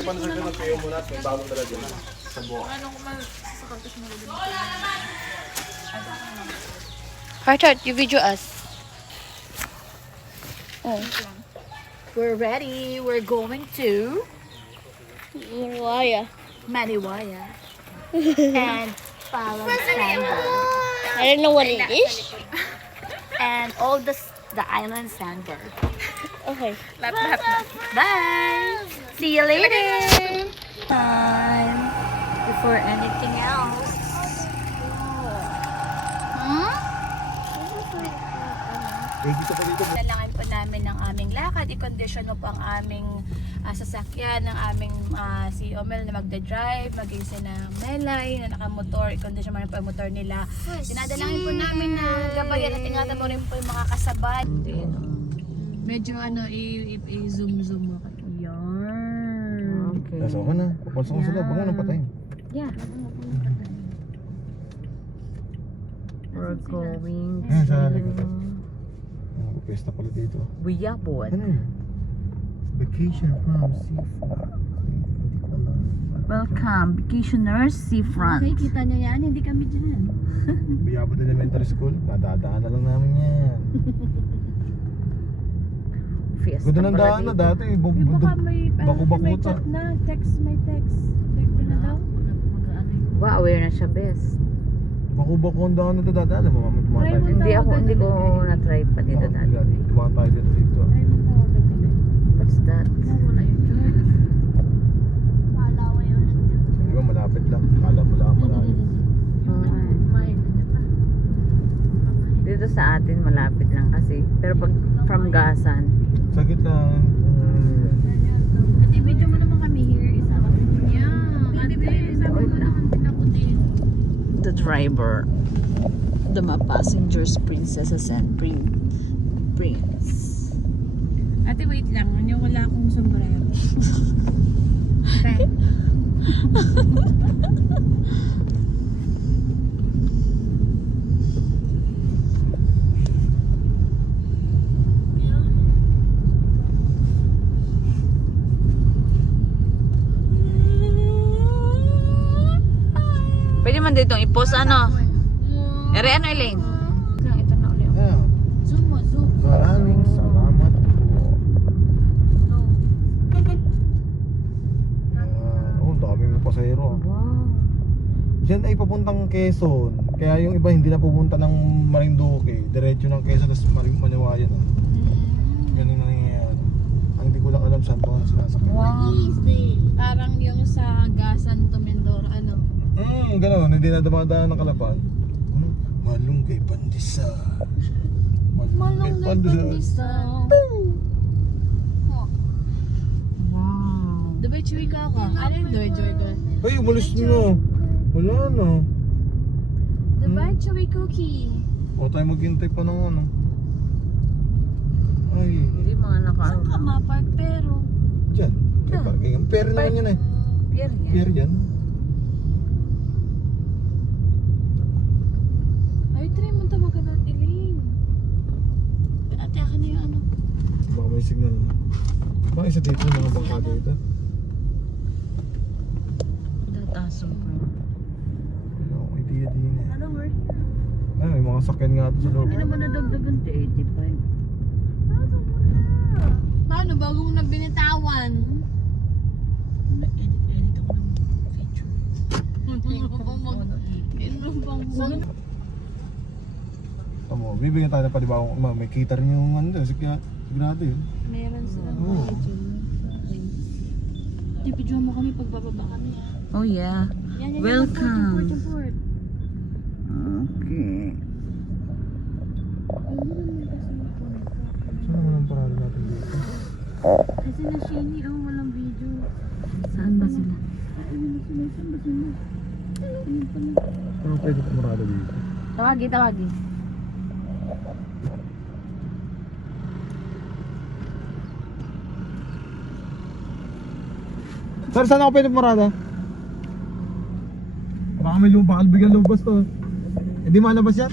Paano sa nagpayo muna at may bagong dala dyan sa buwan. Ano ko man sa kantos mo rin. Heart, you video us. Oh. We're ready. We're going to Why? Maniwaya and Palawan I don't know what it is. and all the island sandbar. Okay. Lahat na. Bye! See you later! Time before anything else. Dito pa dito. Kailangan po namin ng aming lakad. I-condition mo po ang aming sasakyan, ng aming si Omel na magda-drive, maging si na Melay na nakamotor. I-condition mo rin po yung motor nila. Dinadalangin po namin na gabayan at ingatan mo rin po yung mga kasabay. Medyo i-zoom mo. Yan. Okay. Nasa ako na. Papalsa ko sila. Baka nang patayin. Yeah. We're going Ayan, sa likod. Pesta pala dito. Buyabot. Ano yun? Vacation from Seafront. Hindi ko alam. Welcome, vacationers, seafront. Okay, kita nyo yan. Hindi kami dyan. Biyabot Elementary School. Madadaan na lang namin yan. Fiesta Ganda ng pala daan na dito. dati. Baka may Baku-bakuta. may chat na. Text, may text. Text na daw. Wow, aware na siya, best. Baku-baku ang daan na ito dati. Alam mo, Try mo. Hindi ko na-try pa dito dati. Tumaan tayo dito dito. Ay, matawagan nila. What's that? Wala yung church. Hindi ba malapit lang. Kala mo lang malayo. May na pa. Dito sa atin malapit lang kasi. Pero pag from Gasan, Sakit lang. Ate, video mo naman kami here. Isa lang. Yeah. Ate, sabi mo naman din ako din. the driver, the mga passengers, princesses and prince. Ate, wait lang. Ano, wala akong sombrero. Okay. Pwede man dito i-post ano? Ere ano, Elaine? Ito na ulit. Yeah. Zoom mo, zoom. Maraming salamat po. Oh, daming pasahero. Wow. Diyan ay papuntang Quezon. Kaya yung iba hindi na pupunta ng Marinduque. Diretso ng Quezon tapos Maniwaya na. Ganun na nangyayari. Ang hindi ko lang alam saan pa sinasakyan. Wow. Parang yung sa Gasan to Mindoro, ano? Ganun. Hindi na dumadaan ng Kalapan. Malunggay Pandisa. Malunggay Pandisa. Wow. Dubay chewy ka ako. Ano yung Joy ko? Ay, umalis nyo. Wala na. Dubay chewy cookie. O tayo maghintay pa ng ano. Ay, Hindi mga Saan ka mapark pero? dyan. May parking. Pier naman yan eh. Pier niya. Pier yan. Ay, try mo ito magkagat iling. Ate, akin na yung ano. Baka may signal. Baka isa dito yung mga bangka dito. Tatasong pa. Wala akong idea din eh. Ano, word? Ay, may mga sakyan nga ito sa loob. Ano ba nadagdagan to 85? Paano? Bagong nabinitawan. Edit ako ng picture. Tama, bibigyan tayo ng panibawang may cater yung ano doon. Sigurado yun. Meron silang Oo. video mo kami pagbababa kami. Oh yeah. Yan, Welcome. Yung port. Okay. Saan naman ang parada natin dito? Kasi na Shani, walang video. Saan ba sila? Ayun na sila, saan ba sila? Ayun pala. Ano pwede pumarada dito? Tawagi. Sir, saan ako pwede pumarada? Baka may baka bigyan lumabas to. Hindi malabas yan?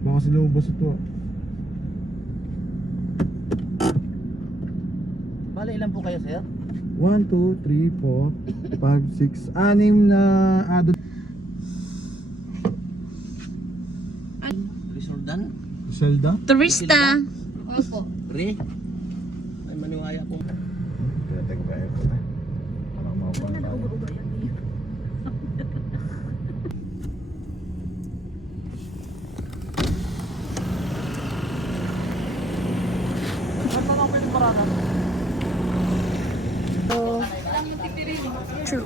Baka kasi lumabas ito. Bale, ilan po kayo, sir? 1, 2, 3, 4, 5, 6, 6 na adult. Risordan? Zelda? Turista. Opo. Re? Ay, maniwaya po. Pinatay ko ba ito na? Parang mawala tayo. True.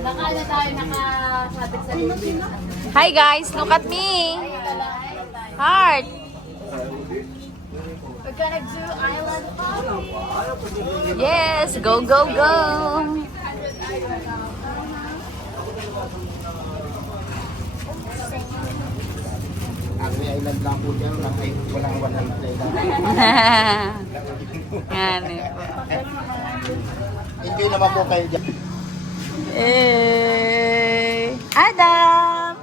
Baka na tayo nakasabit sa bibig. Hi guys, look at me. Heart. We're gonna do island hopping. Yes, go go go. Ang island lang po dyan, walang 100 na island. Yan eh. Enjoy naman po kayo dyan. Eh, Adam.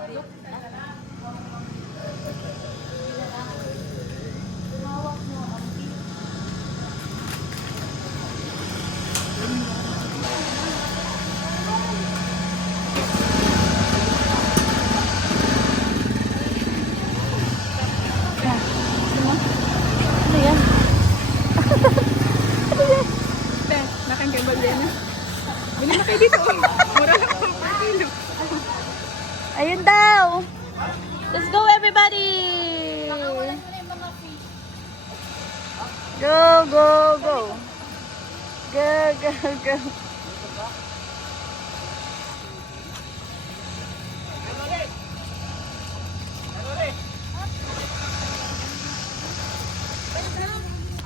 Ano yan? Ayun daw. Let's go everybody. Go, go, go. Go, go, go.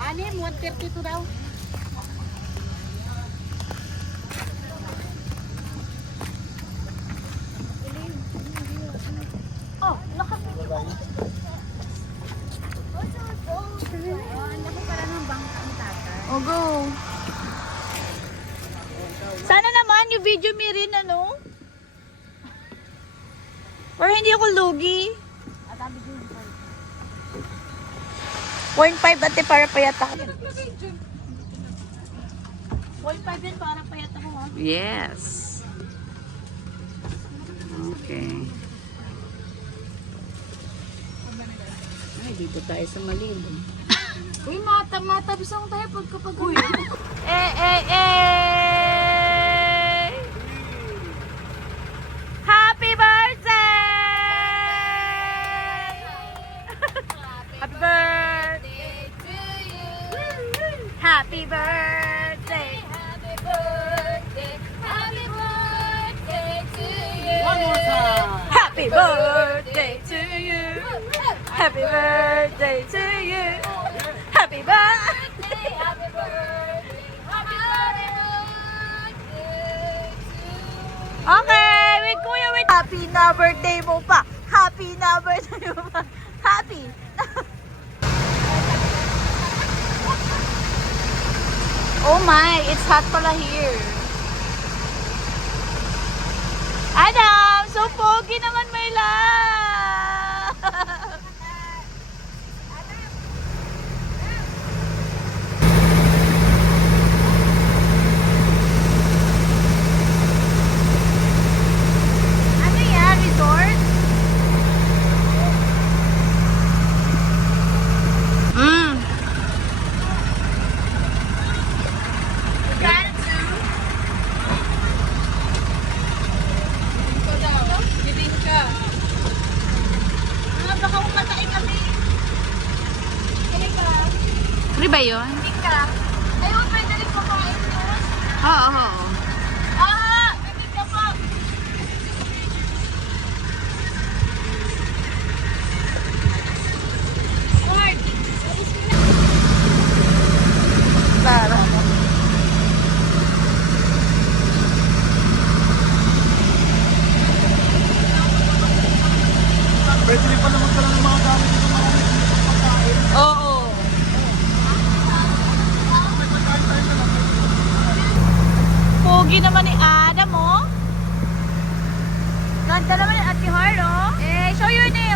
Anim, 132 daw. Oh, lakas. Laki pala ng bangka ang tatay. Oh, go. Sana naman yung video me rin, ano? Or hindi ako lugi. 0.5 ate para payat ako. 0.5 din para payat ako ha. Yes. Okay. Ay, dito tayo sa malibu. Uy, matabisang tayo pagkapag Happy birthday! Happy birthday to you. Happy birthday! Happy birthday. Happy birthday to you. One more time. Happy birthday to you! Happy birthday to you! Happy birthday! Happy birthday. Happy birthday to you. Okay, wait kuya, wait. Happy na birthday mo pa. Happy na birthday mo pa. Happy. Oh my, it's hot pala here. Adam, so pogi naman may love. Ano yan, resort? Free ba yun? Ayun, pwede rin kumain mo. Oo, oo. Bibig ka pa. Para. Pwede rin pala magpala ng mga gamit dito marami pagkain. Oo. Pogi naman ni Adam, oh. Ganda naman ni Ate Har, oh. Eh, show your name.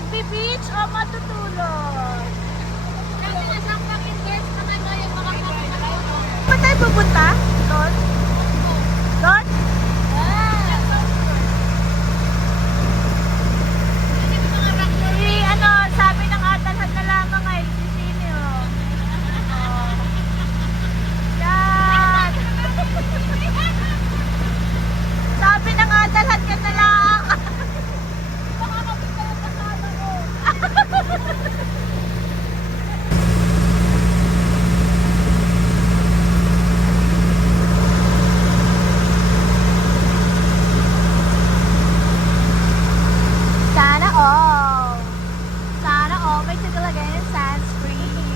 Magbe-beach o matutulog? Saan tayo pupunta? Doon? Doon? Sabi ng atalhan na lamang ay sisini, oh. Yan. Sabi ng atalhan ka na lang. Baka kapit kayo kasama ko. Sana all. Sana all may talaga yung sunscreen.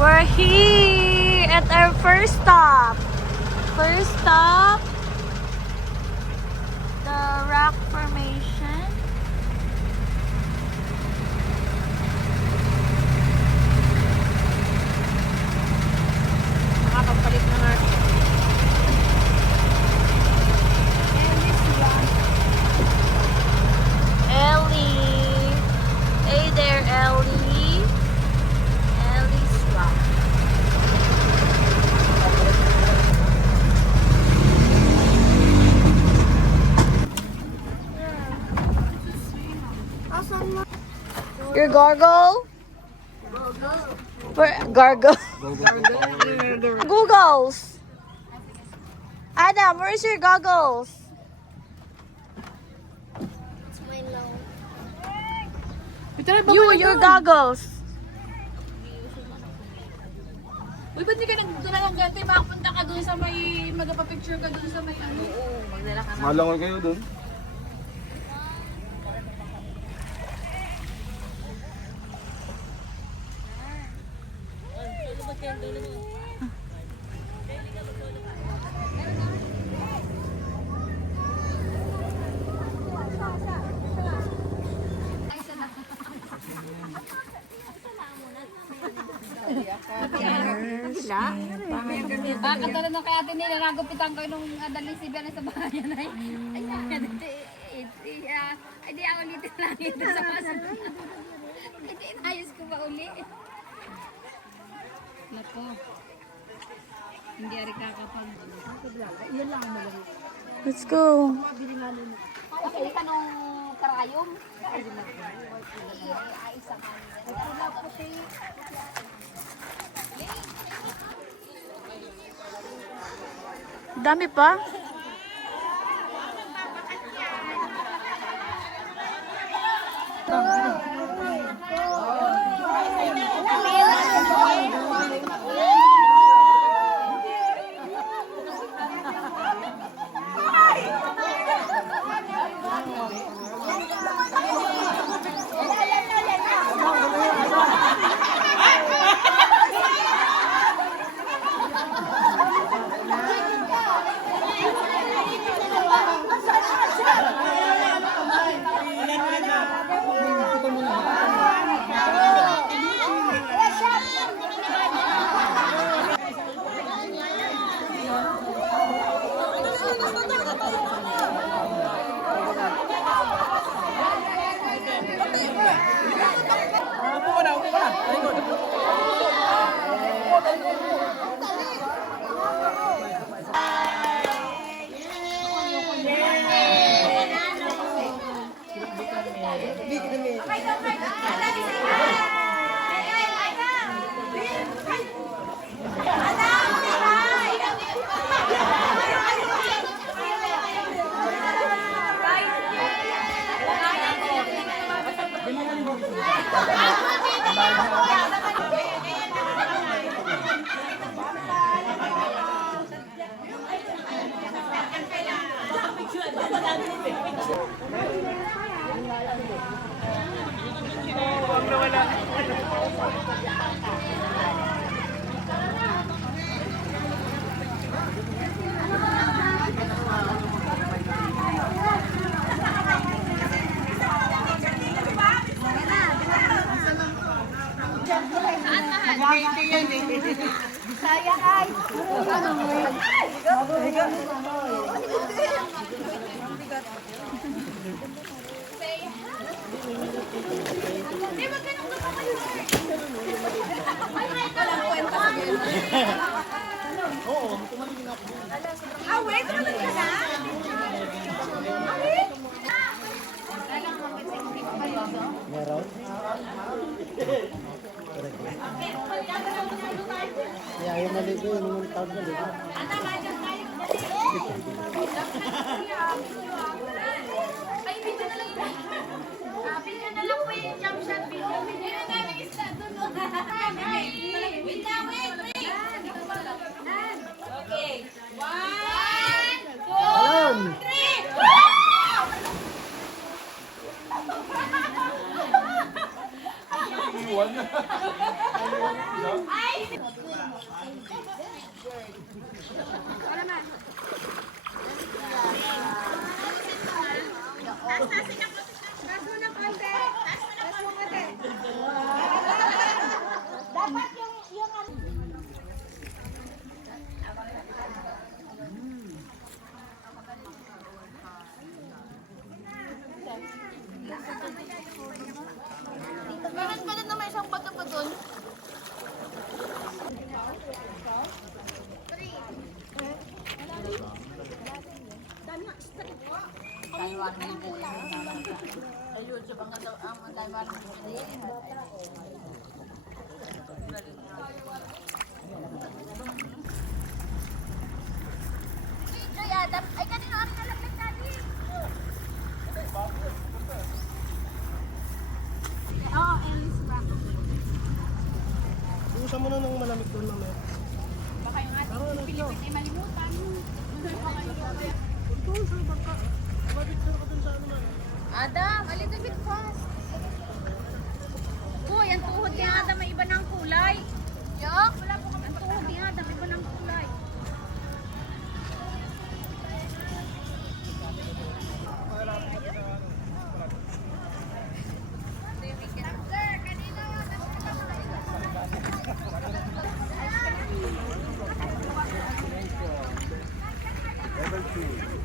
We're here at our first stop. First stop, the rock formation. Nakakapalit na nga. Ellie. Hey there, Ellie. Ellie's Rock. Your gargle? Gargle? Googles. Adam, where's your goggles? Your goggles. Uy, ba't di ka nagdala ng ganti? Makapunta ka dun sa may, magpapicture ka dun sa may ano? Oo, magdala ka na. Malangoy kayo dun. Katala ng kaya atin nila, nagupitan ko nung adaling si Bian sa bahay na ay di ako ulitin lang ito sa pasok. Hindi, inayos ko ba uli? Nako. Hindi ari kakapag. Iyan lang mo lang. Let's go. Okay, ka nung karayom. Dami pa. Kaya yung maligo, yung tawag na ligo. Ay, video na lang yun. Video na lang po yung jump shot video. Video na namin isla doon. Wait lang, wait. Okay. 1, 2, 3. Meron na may isang bato pa doon. Joy Adam, ay kanino ang nalaglag natin? Oo, Ellis Rock. Usa mo na ng malamig doon mamaya. Baka yung ating Pilipin ay malimutan. Doon sa bangka. Mabigturo ka doon sa ano man. Adam, a little bit fast. Uy, ang tuhod ni Adam may iba ng kulay. Yok, wala po kami. Ang tuhod ni Adam iba ng kulay. Level 2.